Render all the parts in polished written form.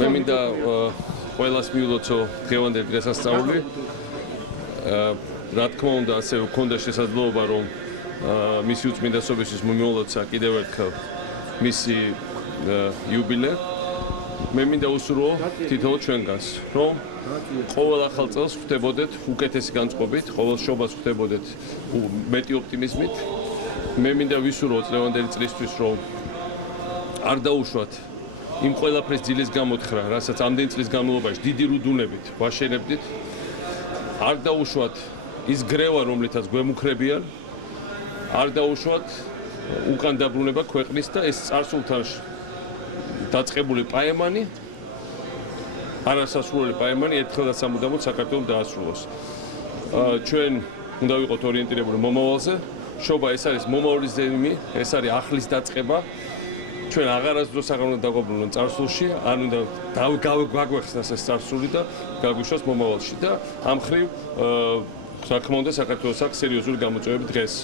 მე მინდა ყველას მიულოცო დღევანდელი დღესასწაული. რა თქმა უნდა, ასე ვქონდა შესაძლებლობა, რომ მისი უწმინდესობისთვის მომიულოცა კიდევ ერთხელ მისი იუბილე. მე მინდა უსურვო თითოეულ ჩვენგანს, რომ ყოველ ახალ წელს ვხვდებოდეთ უკეთესი განწყობით, ყოველ შობას ვხვდებოდეთ მეტი ოპტიმიზმით. მე მინდა ვისურვო წლევანდელი წლისთვის, რომ არ დაუშვათ იმ ყველაფრის ძილის გამოთხრა, რასაც ამდენი წლის განმავლობაში დიდი რუდუნებით ვაშენებდით, არ დაუშვათ ის გრევა, რომლითაც გვემუქრებიან, არ დაუშვათ უკან დაბრუნება ქვეყნის და ეს წარსულთან დაწყებული პაემანი, არასასრულელი პაემანი ერთხელ და სამუდამოდ საქართველოს დაასრულოს. ჩვენ უნდა ვიყოთ ორიენტირებული მომავალზე, შობა ეს არის მომავლის ზეიმი, ეს არის ახლის დაწყება. ჩვენ აღარასდროს აღარ უნდა დაგვაბრუნონ წარსულში, ან უნდა გაგვეხსნას ეს წარსული და გაგვიშვას მომავალში და ამ ხრივ რა თქმა უნდა საქართველოს აქვს სერიოზული გამოწვევები დღეს.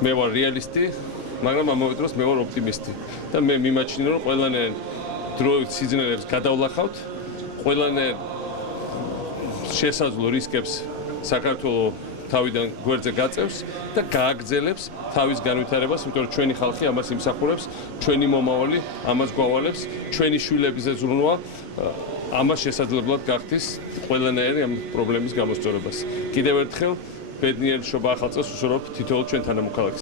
მე ვარ რეალისტი, მაგრამ ამავე დროს მე ვარ ოპტიმისტი და მე მიმაჩნია რომ ყველანაირ დროებით სიზნელებს გადავლახავთ, ყველანაირ შესაძლო რისკებს საქართველოს თავიდან გვერდზე გაწევს და გააგრძელებს თავის განვითარებას, იმიტომ რომ ჩვენი ხალხი ამას იმსახურებს, ჩვენი მომავალი ამას გვავალებს, ჩვენი შვილების ზრუნვა ამას შესაძლებლად გახდის ყველანაირი ამ პრობლემის გამოსწორებას. კიდევ ერთხელ ბედნიერ შობა ახალ წელს უსურვებ თითოეულ ჩვენ თანამოქალაქეს.